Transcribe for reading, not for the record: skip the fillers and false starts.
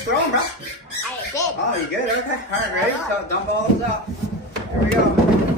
just throw them, bro. I did. Oh, you good? Okay. All right, ready? So dump all those out. Here we go.